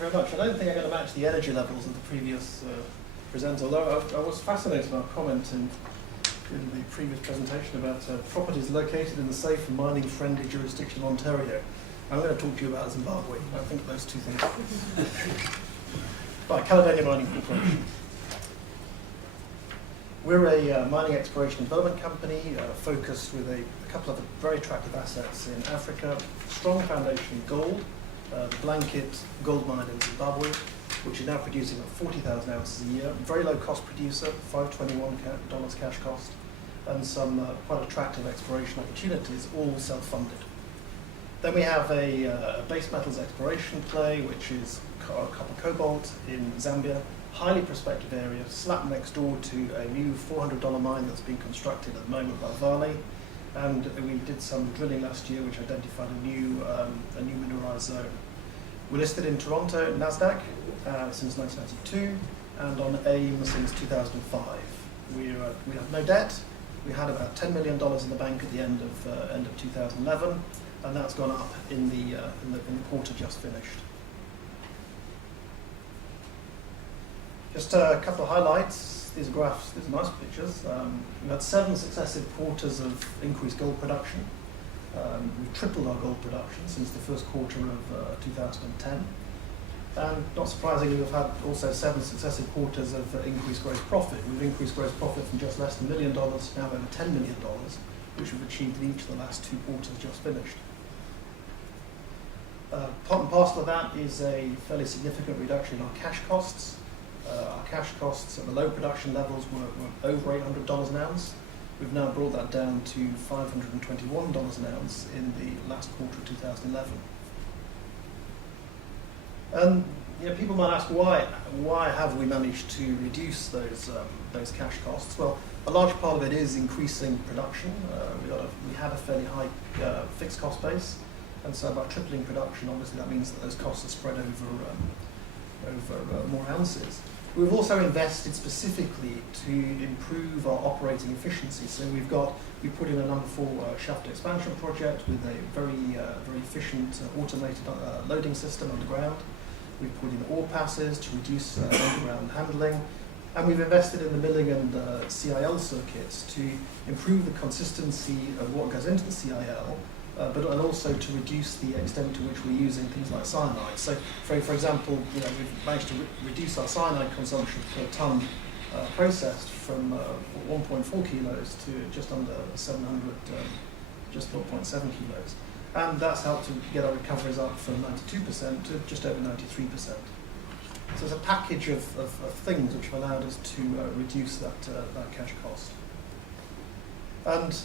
you very much. I don't think I'm going to match the energy levels of the previous presenter, although I was fascinated by a comment in the previous presentation about properties located in the safe and mining-friendly jurisdiction of Ontario. I'm going to talk to you about Zimbabwe. I think those two things. Right, Caledonia Mining Corporation. We're a mining exploration and development company focused with a couple of very attractive assets in Africa. Strong foundation in gold, the Blanket gold mine in Zimbabwe, which is now producing about 40,000 ounces a year. Very low cost producer, $521 cash cost, and some quite attractive exploration opportunities, all self-funded. Then we have a base metals exploration play, which is copper cobalt in Zambia. Highly prospective area, slap next door to a new $400 mine that's being constructed at the moment by Vale. And we did some drilling last year which identified a new mineralized zone. We're listed in Toronto, NASDAQ, since 1992, and on AIM since 2005. We have no debt. We had about $10 million in the bank at the end of 2011, and that's gone up in the quarter just finished. Just a couple of highlights. These are graphs, these are nice pictures. We've had 7 successive quarters of increased gold production. We've tripled our gold production since the first quarter of 2010. And not surprisingly, we've had also 7 successive quarters of increased gross profit. We've increased gross profit from just less than $1 million to now over $10 million, which we've achieved in each of the last 2 quarters just finished. Part and parcel of that is a fairly significant reduction in our cash costs. Our cash costs at the low production levels were over $800 an ounce. We've now brought that down to $521 an ounce in the last quarter of 2011. And people might ask why have we managed to reduce those cash costs? Well, a large part of it is increasing production. We had a fairly high fixed cost base, and so by tripling production, obviously that means that those costs are spread over more ounces. We've also invested specifically to improve our operating efficiency. So we put in a number 4 shaft expansion project with a very efficient automated loading system underground. We've put in ore passes to reduce underground handling, and we've invested in the milling and CIL circuits to improve the consistency of what goes into the CIL, but also to reduce the extent to which we're using things like cyanide. So, for example, we've managed to reduce our cyanide consumption per ton processed from 1.4 kilos to just under 700, just 0.7 kilos. And that's helped to get our recoveries up from 92% to just over 93%. So it's a package of things which have allowed us to reduce that cash cost. And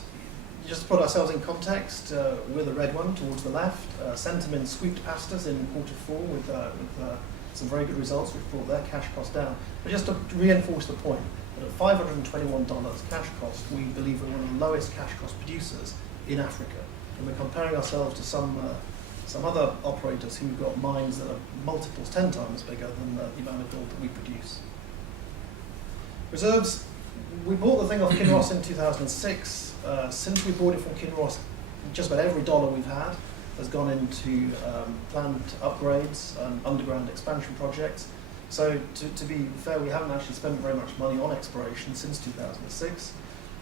just to put ourselves in context, we're the red one towards the left. Centamin squeaked past us in Q4 with some very good results, which brought their cash cost down. But just to reinforce the point, that at $521 cash cost, we believe we're one of the lowest cash cost producers in Africa. And we're comparing ourselves to some other operators who've got mines that are multiples 10 times bigger than the amount of gold that we produce. Reserves, we bought the thing off Kinross in 2006. Since we bought it from Kinross, just about every dollar we've had has gone into plant upgrades and underground expansion projects. So to be fair, we haven't actually spent very much money on exploration since 2006.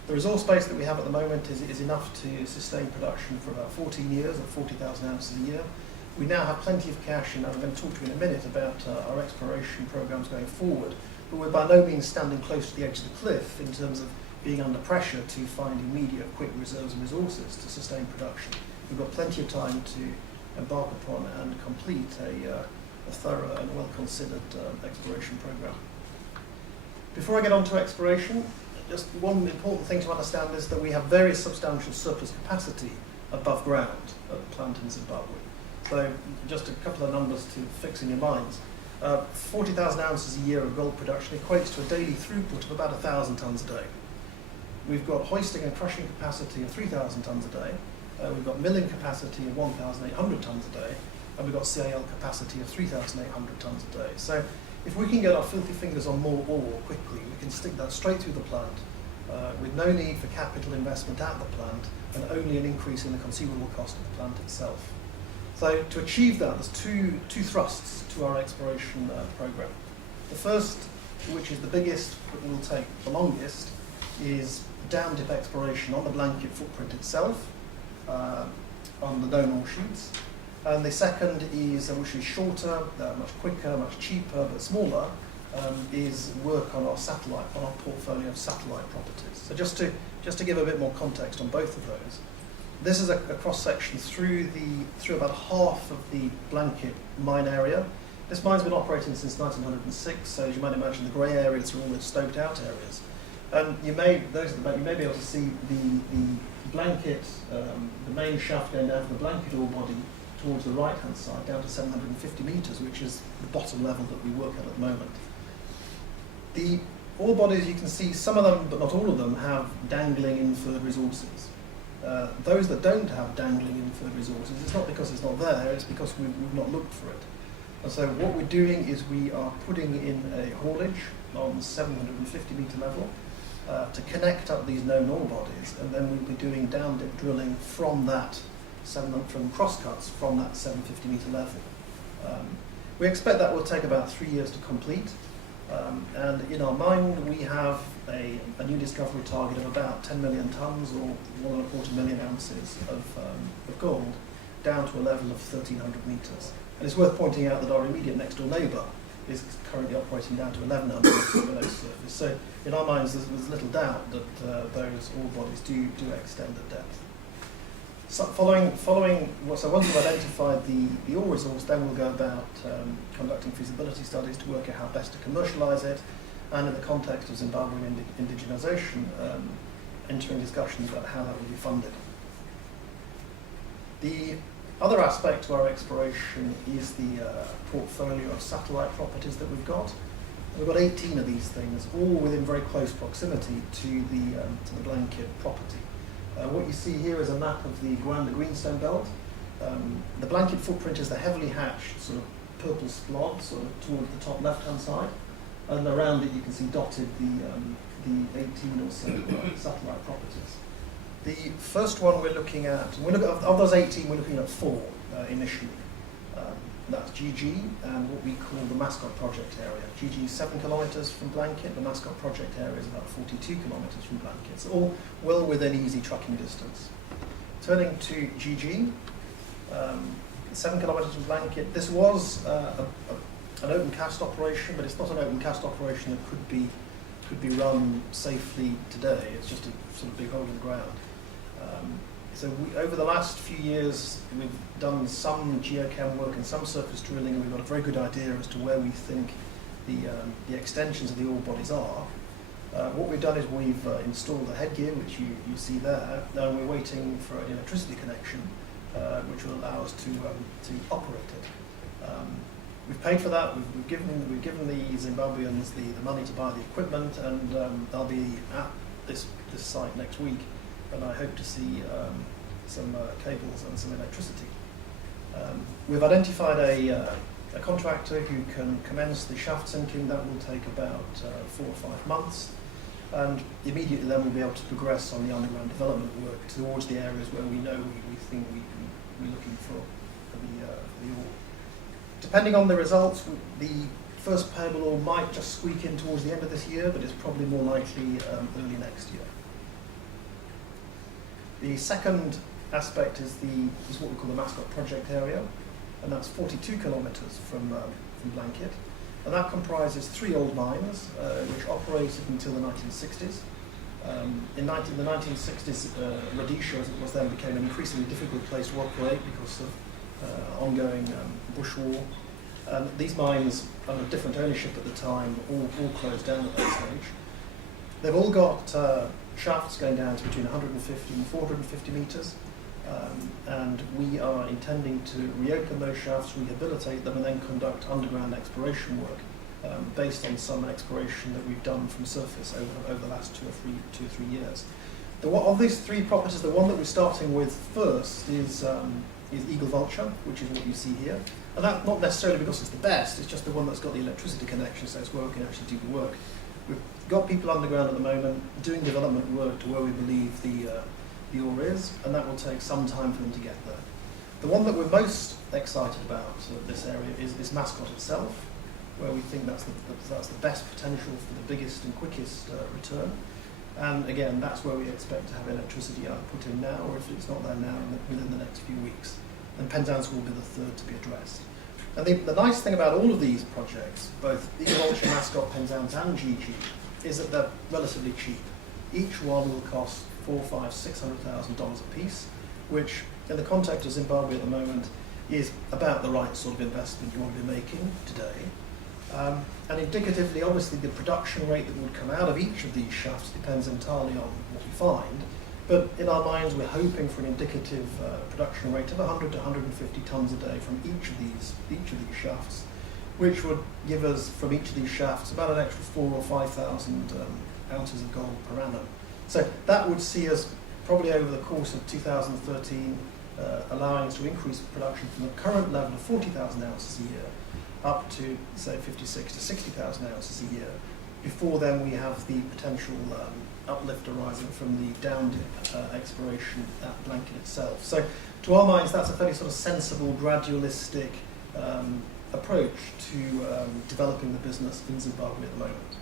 The resource base that we have at the moment is enough to sustain production for about 14 years at 40,000 ounces a year. We now have plenty of cash, and I'm going to talk to you in a minute about our exploration programs going forward. But we're by no means standing close to the edge of the cliff in terms of being under pressure to find immediate, quick reserves and resources to sustain production. We've got plenty of time to embark upon and complete a thorough and well-considered exploration program. Before I get on to exploration, just one important thing to understand is that we have very substantial surplus capacity above ground at the plant in Zimbabwe. So just a couple of numbers to fix in your minds. 40,000 ounces a year of gold production equates to a daily throughput of about 1,000 tonnes a day. We've got hoisting and crushing capacity of 3,000 tonnes a day. We've got milling capacity of 1,800 tonnes a day. And we've got CIL capacity of 3,800 tonnes a day. So if we can get our filthy fingers on more ore quickly, we can stick that straight through the plant with no need for capital investment at the plant and only an increase in the consumable cost of the plant itself. So to achieve that, there's two thrusts to our exploration program. The first, which is the biggest but will take the longest, is down dip exploration on the blanket footprint itself, on the known ore shoots. And the second is, which is shorter, much quicker, much cheaper, but smaller, is work on our portfolio of satellite properties. So just to give a bit more context on both of those, this is a cross section through about half of the blanket mine area. This mine's been operating since 1906, so as you might imagine, the grey areas are all the stoped out areas. And you may be able to see the blanket, the main shaft going down from the blanket ore body towards the right-hand side, down to 750 metres, which is the bottom level that we work at the moment. The ore bodies, you can see some of them, but not all of them, have dangling inferred resources. Those that don't have dangling inferred resources, it's not because it's not there, it's because we've not looked for it. And so what we're doing is we are putting in a haulage on 750 metre level to connect up these known ore bodies, and then we'll be doing down dip drilling from crosscuts from that 750 metre level. We expect that will take about 3 years to complete. And in our mind, we have a new discovery target of about 10 million tonnes or 1.25 million ounces of gold down to a level of 1,300 metres. And it's worth pointing out that our immediate next door neighbour is currently operating down to 1,100 metres below surface. So in our minds, there's little doubt that those ore bodies do extend at depth. So once we've identified the ore resource, then we'll go about conducting feasibility studies to work out how best to commercialise it, and in the context of Zimbabwean indigenisation, entering discussions about how that will be funded. The other aspect to our exploration is the portfolio of satellite properties that we've got. We've got 18 of these things, all within very close proximity to the blanket property. What you see here is a map of the Gwanda Greenstone Belt. The blanket footprint is the heavily hatched sort of purple splod sort of toward the top left-hand side, and around it you can see dotted the 18 or so satellite properties. The first one we're looking at, of those 18, we're looking at 4 initially. That's GG and what we call the Mascot Project area. GG is 7 kilometres from Blanket, the Mascot Project area is about 42 kilometres from Blanket. It's all well within easy trucking distance. Turning to GG, 7 kilometres from Blanket, this was an open cast operation, but it's not an open cast operation that could be run safely today. It's just a sort of big hole in the ground. So over the last few years, we've done some geochem work and some surface drilling, and we've got a very good idea as to where we think the extensions of the ore bodies are. What we've done is we've installed the headgear, which you see there, and we're waiting for an electricity connection, which will allow us to operate it. We've paid for that. We've given the Zimbabweans the money to buy the equipment, and they'll be at this site next week. And I hope to see some cables and some electricity. We've identified a contractor who can commence the shaft sinking. That will take about 4 or 5 months, and immediately then we'll be able to progress on the underground development work towards the areas where we know we think we're looking for the ore. Depending on the results, the first payable ore might just squeak in towards the end of this year, but it's probably more likely early next year. The second aspect is what we call the Mascot Project area, and that's 42 kilometres from Blanket, and that comprises 3 old mines which operated until the 1960s. In the 1960s, Rhodesia, as it was then, became an increasingly difficult place to operate because of ongoing bush war. And these mines, under different ownership at the time, all closed down at that stage. They've all got shafts going down to between 150 and 450 metres, and we are intending to reopen those shafts, rehabilitate them, and then conduct underground exploration work based on some exploration that we've done from surface over the last 2 or 3 years. Of these 3 properties, the one that we're starting with first is Eagle Vulture, which is what you see here. And that not necessarily because it's the best, it's just the one that's got the electricity connection, so it's where we can actually do the work. We've got people underground at the moment doing development work to where we believe the ore is, and that will take some time for them to get there. The one that we're most excited about this area is Mascot itself, where we think that's the best potential for the biggest and quickest return. And again, that's where we expect to have electricity output in now, or if it's not there now, within the next few weeks. And Penzance will be the third to be addressed. And the nice thing about all of these projects, both Eagle Vulture, Mascot, Penzance and GG, is that they're relatively cheap. Each one will cost $400,000, $500,000, $600,000 a piece, which in the context of Zimbabwe at the moment is about the right sort of investment you want to be making today. And indicatively, obviously, the production rate that would come out of each of these shafts depends entirely on what we find. But in our minds, we're hoping for an indicative production rate of 100 to 150 tonnes a day from each of these shafts, which would give us from each of these shafts about an extra 4,000 or 5,000 ounces of gold per annum. So that would see us probably over the course of 2013 allowing us to increase production from the current level of 40,000 ounces a year up to, say, 56,000 to 60,000 ounces a year. Before then, we have the potential uplift arising from the down dip exploration at Blanket itself. So, to our minds, that's a fairly sort of sensible, gradualistic approach to developing the business in Zimbabwe at the moment.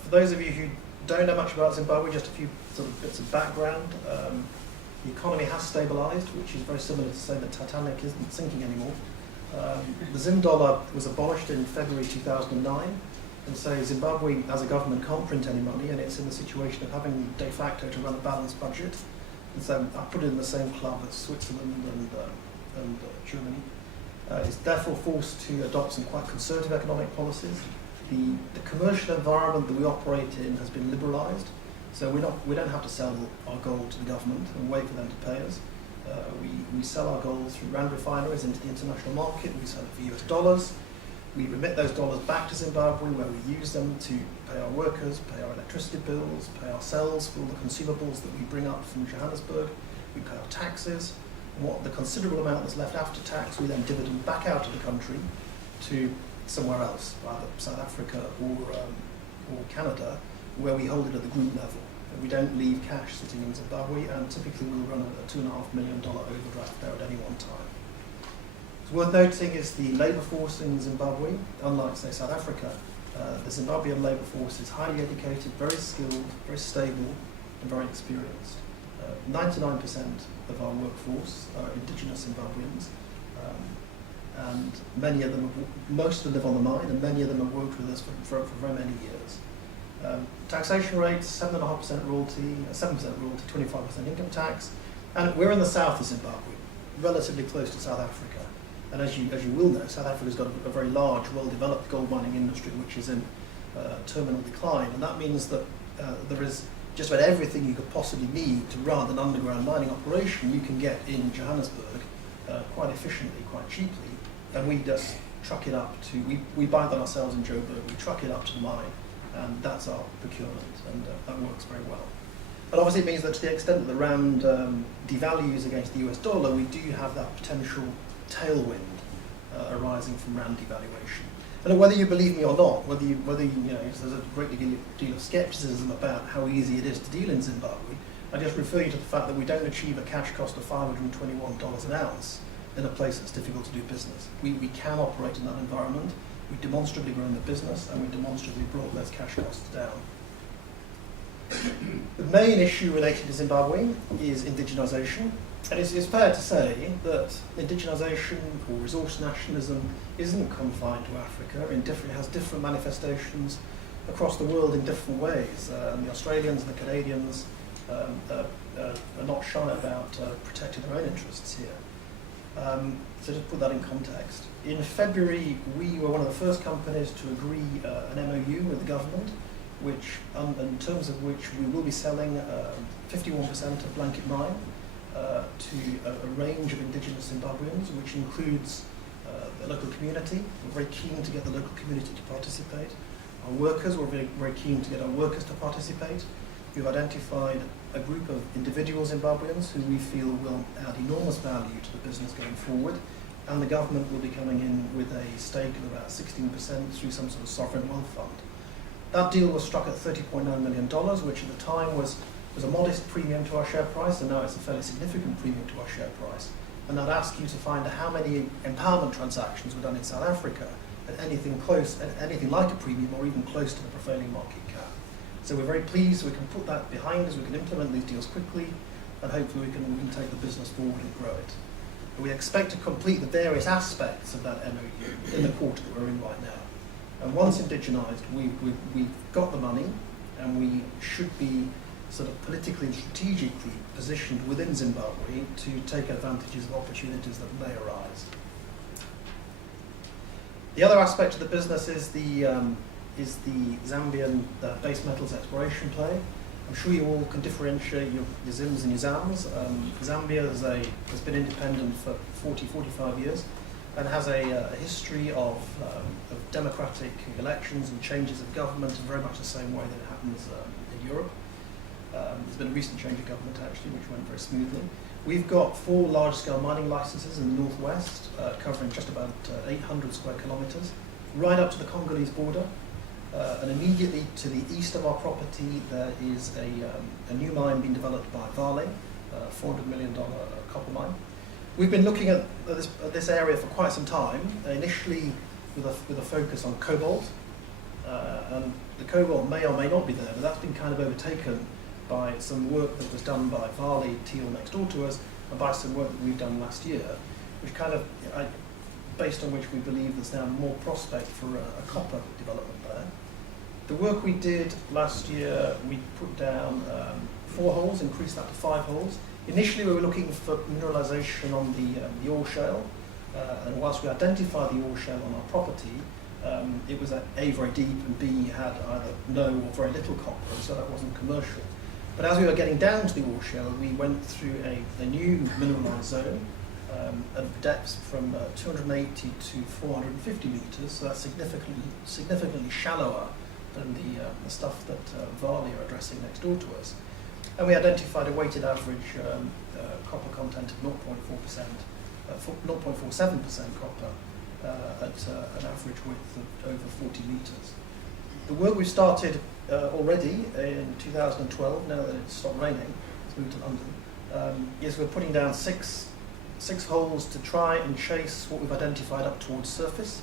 For those of you who don't know much about Zimbabwe, just a few sort of bits of background. The economy has stabilised, which is very similar to say that Titanic isn't sinking anymore. The Zim dollar was abolished in February 2009, and so Zimbabwe as a government can't print any money, and it's in the situation of having de facto to run a balanced budget. And so I put it in the same club as Switzerland and Germany. It's therefore forced to adopt some quite conservative economic policies. The commercial environment that we operate in has been liberalised, so we don't have to sell our gold to the government and wait for them to pay us. We sell our gold through rand refineries into the international market. We sell it for US dollars. We remit those dollars back to Zimbabwe, where we use them to pay our workers, pay our electricity bills, pay ourselves for all the consumables that we bring up from Johannesburg. We pay our taxes. And what the considerable amount that's left after tax, we then dividend back out of the country to somewhere else, either South Africa or Canada, where we hold it at the group level. We don't leave cash sitting in Zimbabwe, and typically we'll run a $2.5 million overdraft there at any one time. What's worth noting is the labour force in Zimbabwe, unlike, say, South Africa, the Zimbabwean labour force is highly educated, very skilled, very stable, and very experienced. 99% of our workforce are indigenous Zimbabweans, and many of them, most of them live on the mine, and many of them have worked with us for very many years. Taxation rates, 7.5% royalty, 7% royalty, 25% income tax, and we're in the south of Zimbabwe, relatively close to South Africa. And as you will know, South Africa's got a very large, well-developed gold mining industry, which is in terminal decline, and that means that there is just about everything you could possibly need to run an underground mining operation you can get in Johannesburg quite efficiently, quite cheaply, and we just truck it up to, we buy that ourselves in Joburg, we truck it up to the mine, and that's our procurement, and that works very well. And obviously it means that to the extent that the rand devalues against the US dollar, we do have that potential tailwind arising from rand devaluation. And whether you believe me or not, whether you know, there's a great deal of skepticism about how easy it is to deal in Zimbabwe, I just refer you to the fact that we don't achieve a cash cost of $521 an ounce in a place that's difficult to do business. We can operate in that environment. We demonstrably grown the business, and we demonstrably brought those cash costs down. The main issue related to Zimbabwe is indigenisation. And it's fair to say that indigenisation or resource nationalism isn't confined to Africa. It has different manifestations across the world in different ways. The Australians and the Canadians are not shy about protecting their own interests here. So just put that in context. In February, we were one of the first companies to agree an MOU with the government, which, in terms of which we will be selling 51% of Blanket Mine to a range of indigenous Zimbabweans, which includes the local community. We're very keen to get the local community to participate. Our workers, we're very, very keen to get our workers to participate. We've identified a group of individual Zimbabweans who we feel will add enormous value to the business going forward, and the government will be coming in with a stake of about 16% through some sort of sovereign wealth fund. That deal was struck at $30.9 million, which at the time was was a modest premium to our share price, and now it's a fairly significant premium to our share price. And I'd ask you to find how many empowerment transactions were done in South Africa at anything like a premium or even close to the prevailing market cap. So we're very pleased we can put that behind us, we can implement these deals quickly, and hopefully we can take the business forward and grow it. But we expect to complete the various aspects of that MOU in the quarter that we're in right now. And once indigenized, we've got the money, and we should be sort of politically and strategically positioned within Zimbabwe to take advantages of opportunities that may arise. The other aspect of the business is the Zambian base metals exploration play. I'm sure you all can differentiate your Zims and your Zams. Zambia has been independent for 40, 45 years and has a history of democratic elections and changes of government in very much the same way that it happens in Europe. There's been a recent change of government actually, which went very smoothly. We've got 4 large-scale mining licenses in the northwest, covering just about 800 square kilometres, right up to the Congolese border. And immediately to the east of our property, there is a new mine being developed by Vale, a $400 million copper mine. We've been looking at this area for quite some time, initially with a focus on cobalt. And the cobalt may or may not be there, but that's been kind of overtaken by some work that was done by Vale, Teal next door to us, and by some work that we've done last year, which kind of, based on which we believe there's now more prospect for a copper development there. The work we did last year, we put down 4 holes, increased that to 5 holes. Initially we were looking for mineralization on the ore shale, and whilst we identified the ore shale on our property, it was A, very deep, and B, had either no or very little copper, and so that wasn't commercial. But as we were getting down to the ore shale, we went through a new mineralized zone at depths from 280 to 450 meters, so that's significantly shallower than the stuff that Vale are addressing next door to us. And we identified a weighted average copper content of 0.4%, 0.47% copper at an average width of over 40 meters. The work we started already in 2012, now that it's stopped raining, it's moved to London, is we're putting down six holes to try and chase what we've identified up towards surface,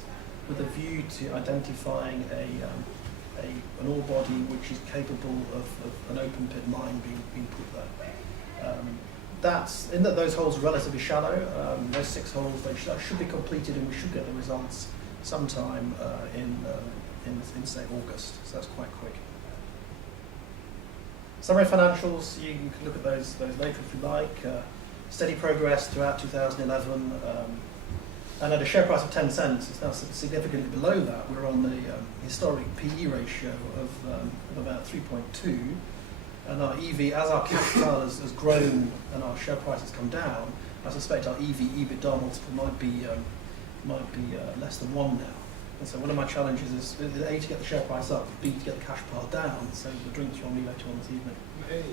with a view to identifying an ore body which is capable of an open pit mine being put there. Those holes are relatively shallow. Those 6 holes, they should be completed, and we should get the results sometime in say August. So that's quite quick. Summary financials, you can look at those later if you like. Steady progress throughout 2011. And at a share price of 10 cents, it's now significantly below that. We're on the historic PE ratio of about 3.2. And our EV, as our cash pile has grown and our share price has come down, I suspect our EV/EBITDA multiple might be less than 1 now. And so one of my challenges is A, to get the share price up, B, to get the cash pile down. So the drinks are on me later on this evening. Hey.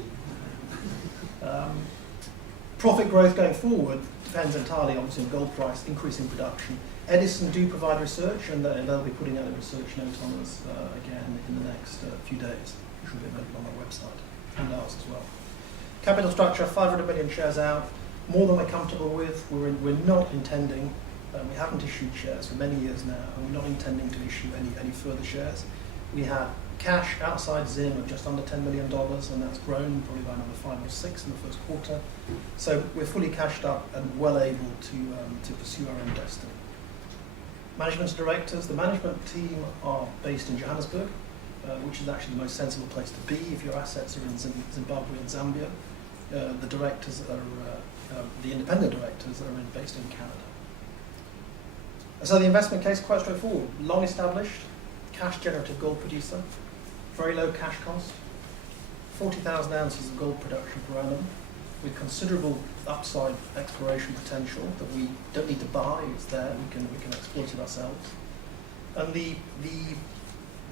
Profit growth going forward depends entirely, obviously, on gold price, increasing production. Edison do provide research, and they'll be putting out a research note on us again in the next few days, which will be available on our website and ours as well. Capital structure, 500 million shares out, more than we're comfortable with. We're not intending, we haven't issued shares for many years now, and we're not intending to issue any further shares. We had cash outside Zim of just under $10 million, and that's grown probably by another 5 or 6 in the first quarter. So we're fully cashed up and well able to pursue our own destiny. Management directors, the management team are based in Johannesburg, which is actually the most sensible place to be if your assets are in Zimbabwe and Zambia. The directors are, the independent directors are based in Canada. So the investment case, quite straightforward. Long established, cash generative gold producer, very low cash cost, 40,000 ounces of gold production per annum, with considerable upside exploration potential that we don't need to buy, it's there, we can exploit it ourselves. And the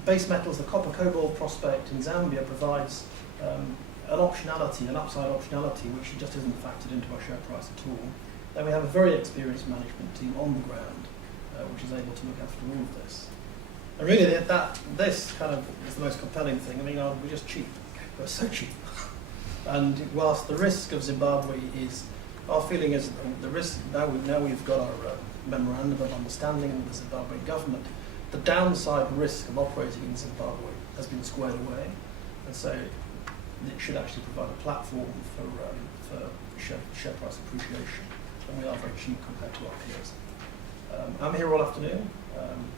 base metals, the copper cobalt prospect in Zambia provides an optionality, an upside optionality, which just isn't factored into our share price at all. Then we have a very experienced management team on the ground, which is able to look after all of this. And really, this kind of is the most compelling thing. I mean, we're just cheap. We're so cheap. And whilst the risk of Zimbabwe is, our feeling is the risk, now we've got our memorandum of understanding with the Zimbabwean government, the downside risk of operating in Zimbabwe has been squared away, and so it should actually provide a platform for share price appreciation, and we are very cheap compared to our peers. I'm here all afternoon.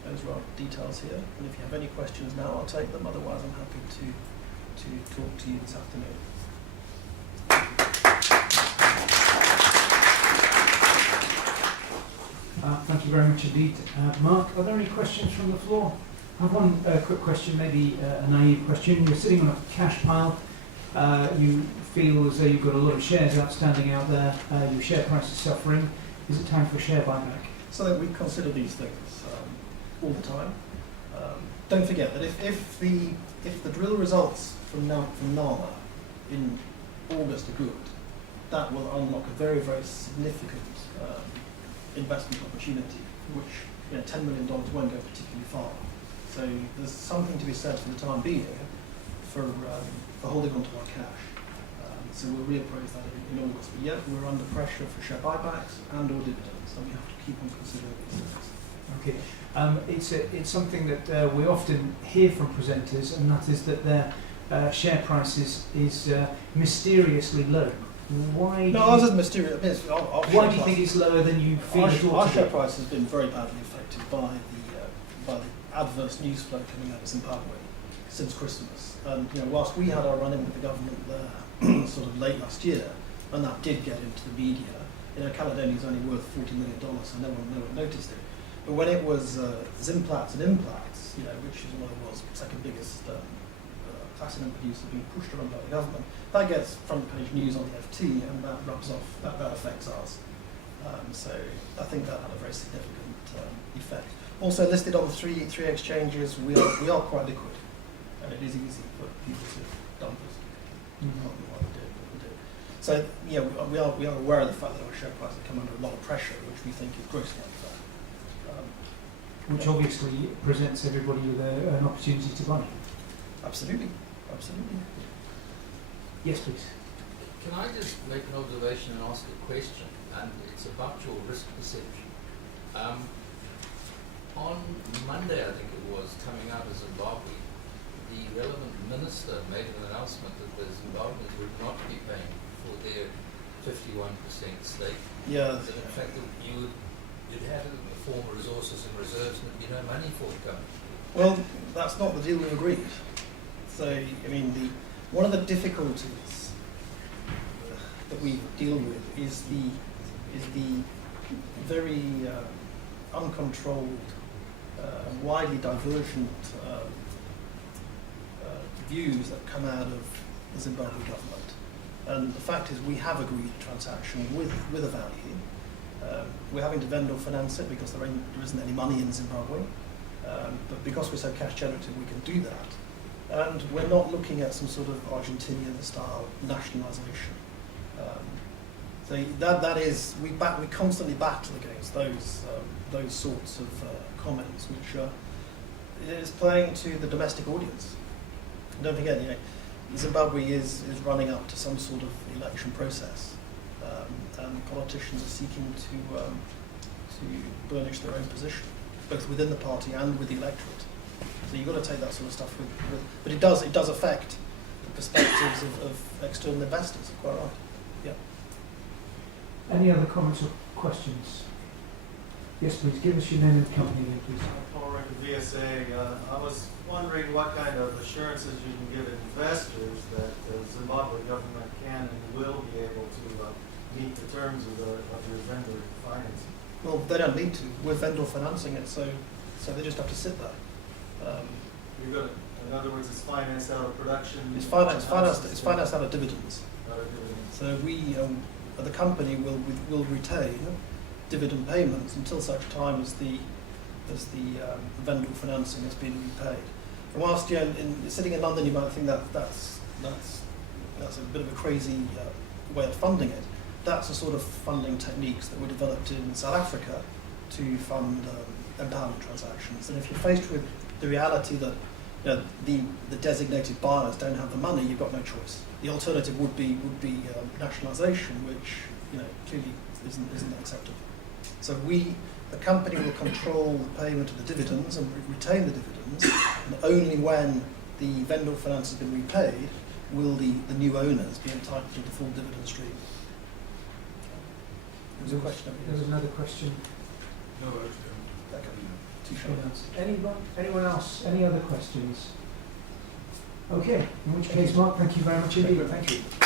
Those are our details here, and if you have any questions now, I'll take them. Otherwise, I'm happy to talk to you this afternoon. Thank you very much indeed. Mark, are there any questions from the floor? I have one quick question, maybe a naive question. You're sitting on a cash pile. You feel as though you've got a lot of shares outstanding out there. Your share price is suffering. Is it time for a share buyback? So we consider these things all the time. Don't forget that if the drill results from Nala in August are good, that will unlock a very, very significant investment opportunity, which $10 million won't go particularly far. So there's something to be said for the time being for holding on to our cash. So we'll reappraise that in August. But yet we're under pressure for share buybacks and or dividends, so we have to keep on considering these things. Okay. It's something that we often hear from presenters, and that is that their share price is mysteriously low. Why? No, ours is mysterious. Why do you think it's lower than you feel? Our share price has been very badly affected by the adverse news flow coming out of Zimbabwe since Christmas. And whilst we had our run-in with the government there sort of late last year, and that did get into the media, Caledonia is only worth $40 million, so no one noticed it. But when it was Zimplats and Implats, which is one of the world's second biggest platinum producer being pushed around by the government, that gets front page news on the FT, and that rubs off, that affects us. So I think that had a very significant effect. Also listed on the three exchanges, we are quite liquid, and it is easy for people to dump us. Why they do what they do. So we are aware of the fact that our share price has come under a lot of pressure, which we think is grossly unfair. Which obviously presents everybody with an opportunity to buy. Absolutely. Yes, please. Can I just make an observation and ask a question? And it's about your risk perception. On Monday, I think it was, coming out of Zimbabwe, the relevant minister made an announcement that the Zimbabweans would not be paying for their 51% stake. Yeah. That in fact that you'd have it in the form of resources and reserves and there'd be no money for it coming. Well, that's not the deal we've agreed. So, one of the difficulties that we deal with is the very uncontrolled, widely divergent views that come out of the Zimbabwe government. And the fact is, we have agreed a transaction with a value. We're having to vendor finance it because there isn't any money in Zimbabwe. But because we're so cash generative, we can do that. And we're not looking at some sort of Argentinian-style nationalisation. So that is, we constantly battle against those sorts of comments, which is playing to the domestic audience. And don't forget, Zimbabwe is running up to some sort of election process, and politicians are seeking to burnish their own position, both within the party and with the electorate. So you've got to take that sort of stuff with but it does affect the perspectives of external investors. Quite right. Yeah. Any other comments or questions? Yes, please. Give us your name and company name, please. Paul Rick, VSA. I was wondering what kind of assurances you can give investors that the Zimbabwe government can and will be able to meet the terms of your vendor financing. Well, they don't need to. We're vendor financing it, so they just have to sit there. You're going to, in other words, it's financed out of production. It's financed out of dividends. Out of dividends. So we, the company, will retain dividend payments until such time as the vendor financing has been repaid. And whilst sitting in London, you might think that's a bit of a crazy way of funding it. That's the sort of funding techniques that were developed in South Africa to fund empowerment transactions. And if you're faced with the reality that the designated buyers don't have the money, you've got no choice. The alternative would be nationalisation, which clearly isn't acceptable. So the company will control the payment of the dividends and retain the dividends, and only when the vendor finance has been repaid will the new owners be entitled to the full dividend stream. There was a question over There was here. another question. No, Okay. Too short. Anyone else? Any other questions? Okay, in which case, Mark, thank you very much indeed. Thank you.